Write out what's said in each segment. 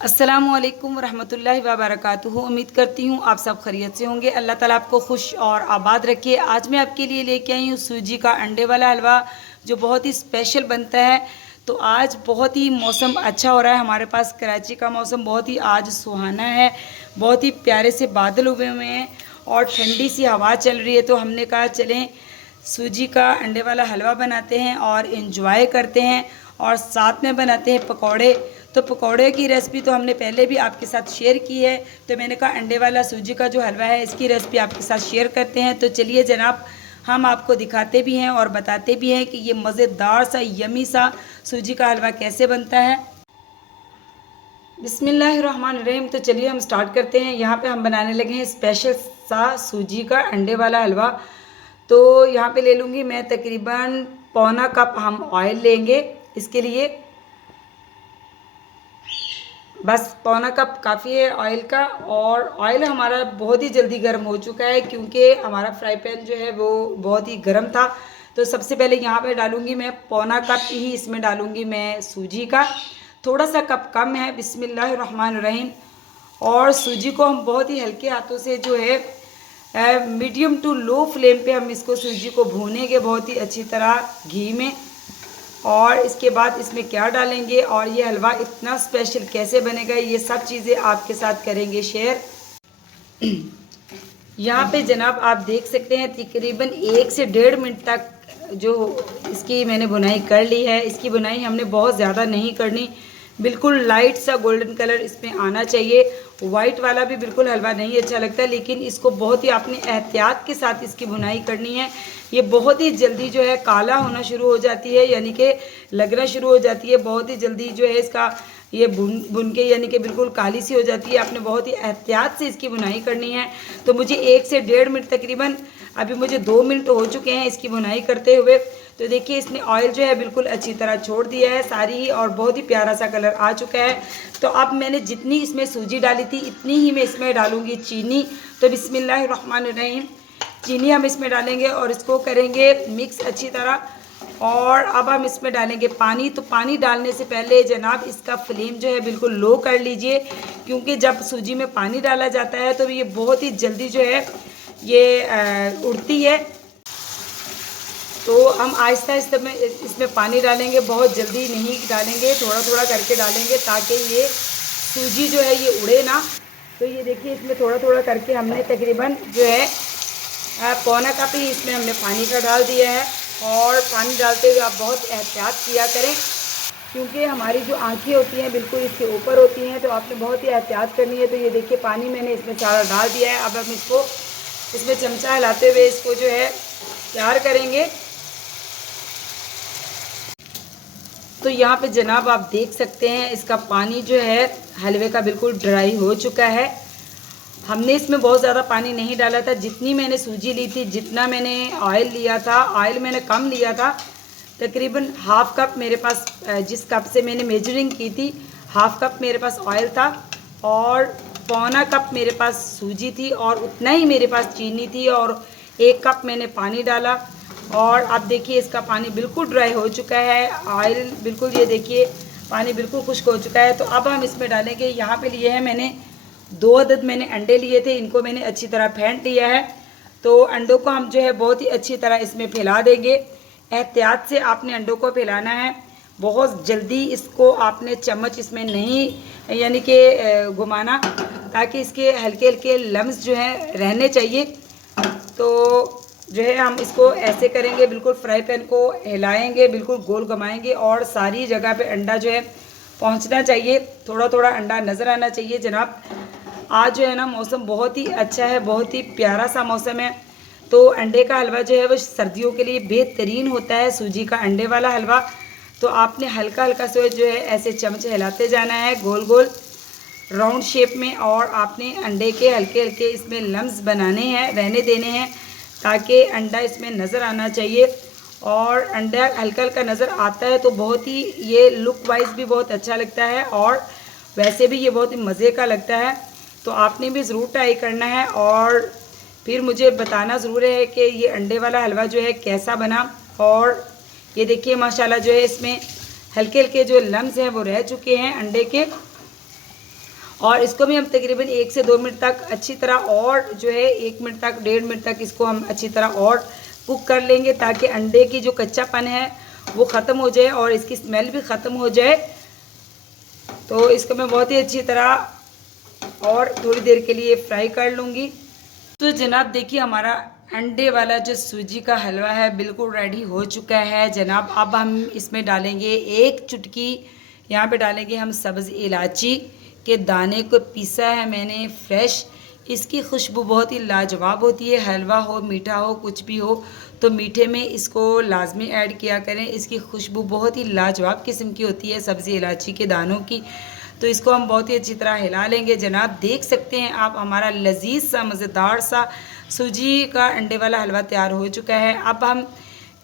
अस्सलामुअलैकुम वरहमतुल्लाहि वबरकातुहू। उम्मीद करती हूँ आप सब खैरियत से होंगे। अल्लाह ताला आपको खुश और आबाद रखे। आज मैं आपके लिए लेके आई हूँ सूजी का अंडे वाला हलवा, जो बहुत ही स्पेशल बनता है। तो आज बहुत ही मौसम अच्छा हो रहा है हमारे पास। कराची का मौसम बहुत ही आज सुहाना है, बहुत ही प्यारे से बादल हुए हुए हैं और ठंडी सी हवा चल रही है। तो हमने कहा चलें सूजी का अंडे वाला हलवा बनाते हैं और इन्जॉय करते हैं, और साथ में बनाते हैं पकौड़े। तो पकौड़े की रेसिपी तो हमने पहले भी आपके साथ शेयर की है, तो मैंने कहा अंडे वाला सूजी का जो हलवा है इसकी रेसिपी आपके साथ शेयर करते हैं। तो चलिए जनाब, हम आपको दिखाते भी हैं और बताते भी हैं कि ये मज़ेदार सा यमी सा सूजी का हलवा कैसे बनता है। बिस्मिल्लाहिर्रहमानिर्रहीम। तो चलिए हम स्टार्ट करते हैं। यहाँ पे हम बनाने लगे हैं स्पेशल सा सूजी का अंडे वाला हलवा। तो यहाँ पे ले लूँगी मैं तकरीबन पौना कप हम ऑयल लेंगे इसके लिए। बस पौना कप काफ़ी है ऑयल का। और ऑयल हमारा बहुत ही जल्दी गर्म हो चुका है क्योंकि हमारा फ्राई पैन जो है वो बहुत ही गर्म था। तो सबसे पहले यहाँ पे डालूँगी मैं पौना कप ही इसमें डालूँगी मैं सूजी का। थोड़ा सा कप कम है। बिस्मिल्लाहिर्रहमानिर्रहीम। और सूजी को हम बहुत ही हल्के हाथों से जो है मीडियम टू लो फ्लेम पे हम इसको सूजी को भूनेंगे बहुत ही अच्छी तरह घी में। और इसके बाद इसमें क्या डालेंगे और ये हलवा इतना स्पेशल कैसे बनेगा, ये सब चीज़ें आपके साथ करेंगे शेयर। यहाँ पे जनाब आप देख सकते हैं तकरीबन 1 से 1.5 मिनट तक जो इसकी मैंने बुनाई कर ली है। इसकी बुनाई हमने बहुत ज़्यादा नहीं करनी, बिल्कुल लाइट सा गोल्डन कलर इसमें आना चाहिए। वाइट वाला भी बिल्कुल हलवा नहीं अच्छा लगता, लेकिन इसको बहुत ही आपने एहतियात के साथ इसकी बुनाई करनी है। ये बहुत ही जल्दी जो है काला होना शुरू हो जाती है, यानी कि लगना शुरू हो जाती है बहुत ही जल्दी जो है इसका ये बुन के यानी कि बिल्कुल काली सी हो जाती है। आपने बहुत ही एहतियात से इसकी बुनाई करनी है। तो मुझे 1 से 1.5 मिनट तकरीबन, अभी मुझे 2 मिनट हो चुके हैं इसकी बुनाई करते हुए। तो देखिए इसने ऑयल जो है बिल्कुल अच्छी तरह छोड़ दिया है सारी ही, और बहुत ही प्यारा सा कलर आ चुका है। तो अब मैंने जितनी इसमें सूजी डाली थी इतनी ही मैं इसमें डालूँगी चीनी। तो बिस्मिल्लाहिर्रहमानिर्रहीम, चीनी हम इसमें डालेंगे और इसको करेंगे मिक्स अच्छी तरह। और अब हम इसमें डालेंगे पानी। तो पानी डालने से पहले जनाब इसका फ्लेम जो है बिल्कुल लो कर लीजिए, क्योंकि जब सूजी में पानी डाला जाता है तो ये बहुत ही जल्दी जो है ये उड़ती है। तो हम आहिस्ता आहिस्ता में इसमें पानी डालेंगे, बहुत जल्दी नहीं डालेंगे, थोड़ा थोड़ा करके डालेंगे ताकि ये सूजी जो है ये उड़े ना। तो ये देखिए इसमें थोड़ा थोड़ा करके हमने तकरीबन जो है पौना कप ही इसमें हमने पानी का डाल दिया है। और पानी डालते हुए आप बहुत एहतियात किया करें, क्योंकि हमारी जो आंखें होती हैं बिल्कुल इसके ऊपर होती हैं, तो आपने बहुत ही एहतियात करनी है। तो ये देखिए पानी मैंने इसमें सारा डाल दिया है। अब हम इसको इसमें चमचा हिलाते हुए इसको जो है तैयार करेंगे। तो यहाँ पे जनाब आप देख सकते हैं इसका पानी जो है हलवे का बिल्कुल ड्राई हो चुका है। हमने इसमें बहुत ज़्यादा पानी नहीं डाला था। जितनी मैंने सूजी ली थी, जितना मैंने ऑयल लिया था, ऑयल मैंने कम लिया था, तकरीबन हाफ़ कप मेरे पास, जिस कप से मैंने मेजरिंग की थी हाफ़ कप मेरे पास ऑयल था और पौना कप मेरे पास सूजी थी और उतना ही मेरे पास चीनी थी और 1 कप मैंने पानी डाला। और अब देखिए इसका पानी बिल्कुल ड्राई हो चुका है, ऑयल बिल्कुल, ये देखिए पानी बिल्कुल खुश्क हो चुका है। तो अब हम इसमें डालेंगे, यहाँ पे लिए हैं मैंने 2 अदद मैंने अंडे लिए थे, इनको मैंने अच्छी तरह फेंट लिया है। तो अंडों को हम जो है बहुत ही अच्छी तरह इसमें फैला देंगे। एहतियात से आपने अंडों को फैलाना है, बहुत जल्दी इसको आपने चम्मच इसमें नहीं यानी कि घुमाना, ताकि इसके हल्के हल्के लम्स जो हैं रहने चाहिए। तो जो है हम इसको ऐसे करेंगे, बिल्कुल फ्राई पैन को हिलाएंगे, बिल्कुल गोल घुमाएंगे और सारी जगह पे अंडा जो है पहुंचना चाहिए। थोड़ा थोड़ा अंडा नज़र आना चाहिए जनाब। आज जो है ना मौसम बहुत ही अच्छा है, बहुत ही प्यारा सा मौसम है। तो अंडे का हलवा जो है वो सर्दियों के लिए बेहतरीन होता है, सूजी का अंडे वाला हलवा। तो आपने हल्का हल्का से जो है ऐसे चमच हिलाते जाना है गोल गोल राउंड शेप में, और आपने अंडे के हल्के हल्के इसमें लम्स बनाने हैं, रहने देने हैं, ताकि अंडा इसमें नज़र आना चाहिए। और अंडा हल्का हल्का नज़र आता है तो बहुत ही ये लुक वाइज भी बहुत अच्छा लगता है और वैसे भी ये बहुत ही मज़े का लगता है। तो आपने भी ज़रूर ट्राई करना है और फिर मुझे बताना ज़रूर है कि ये अंडे वाला हलवा जो है कैसा बना। और ये देखिए माशाल्लाह जो है इसमें हल्के हल्के जो लम्स हैं वो रह चुके हैं अंडे के। और इसको भी हम तकरीबन 1 से 2 मिनट तक अच्छी तरह, और जो है 1 मिनट तक 1.5 मिनट तक इसको हम अच्छी तरह और कुक कर लेंगे, ताकि अंडे की जो कच्चापन है वो ख़त्म हो जाए और इसकी स्मेल भी ख़त्म हो जाए। तो इसको मैं बहुत ही अच्छी तरह और थोड़ी देर के लिए फ्राई कर लूँगी। तो जनाब देखिए हमारा अंडे वाला जो सूजी का हलवा है बिल्कुल रेडी हो चुका है जनाब। अब हम इसमें डालेंगे 1 चुटकी, यहाँ पे डालेंगे हम सब्ज़ इलायची के दाने को पीसा है मैंने फ्रेश। इसकी खुशबू बहुत ही लाजवाब होती है। हलवा हो, मीठा हो, कुछ भी हो, तो मीठे में इसको लाजमी ऐड किया करें। इसकी खुशबू बहुत ही लाजवाब किस्म की होती है सब्ज़ी इलायची के दानों की। तो इसको हम बहुत ही अच्छी तरह हिला लेंगे जनाब। देख सकते हैं आप हमारा लजीज सा मज़ेदार सा सूजी का अंडे वाला हलवा तैयार हो चुका है। अब हम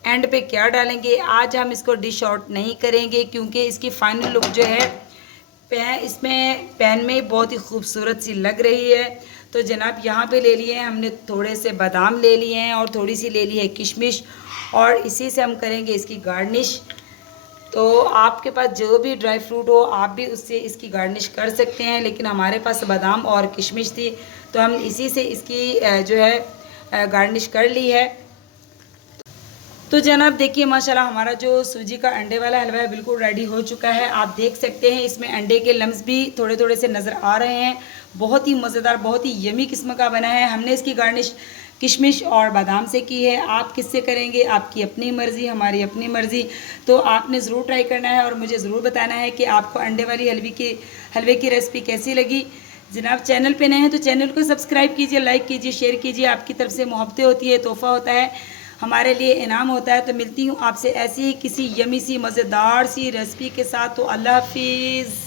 एंड पे क्या डालेंगे, आज हम इसको डिश आउट नहीं करेंगे क्योंकि इसकी फाइनल लुक जो है पैन में बहुत ही खूबसूरत सी लग रही है। तो जनाब यहाँ पे ले लिए हैं हमने थोड़े से बादाम ले लिए हैं और थोड़ी सी ले ली है किशमिश, और इसी से हम करेंगे इसकी गार्निश। तो आपके पास जो भी ड्राई फ्रूट हो आप भी उससे इसकी गार्निश कर सकते हैं, लेकिन हमारे पास बादाम और किशमिश थी तो हम इसी से इसकी जो है गार्निश कर ली है। तो जनाब देखिए माशाल्लाह हमारा जो सूजी का अंडे वाला हलवा है बिल्कुल रेडी हो चुका है। आप देख सकते हैं इसमें अंडे के लम्स भी थोड़े थोड़े से नज़र आ रहे हैं। बहुत ही मज़ेदार, बहुत ही यमी किस्म का बना है। हमने इसकी गार्निश किशमिश और बादाम से की है। आप किससे करेंगे आपकी अपनी मर्ज़ी, हमारी अपनी मर्ज़ी। तो आपने ज़रूर ट्राई करना है और मुझे ज़रूर बताना है कि आपको अंडे वाली हलवे की रेसिपी कैसी लगी। जनाब चैनल पे नए हैं तो चैनल को सब्सक्राइब कीजिए, लाइक कीजिए, शेयर कीजिए। आपकी तरफ से मोहब्बतें होती है, तोहफ़ा होता है, हमारे लिए इनाम होता है। तो मिलती हूँ आपसे ऐसी ही किसी यमी सी मज़ेदार सी रेसिपी के साथ। तो अल्लाह हाफिज़।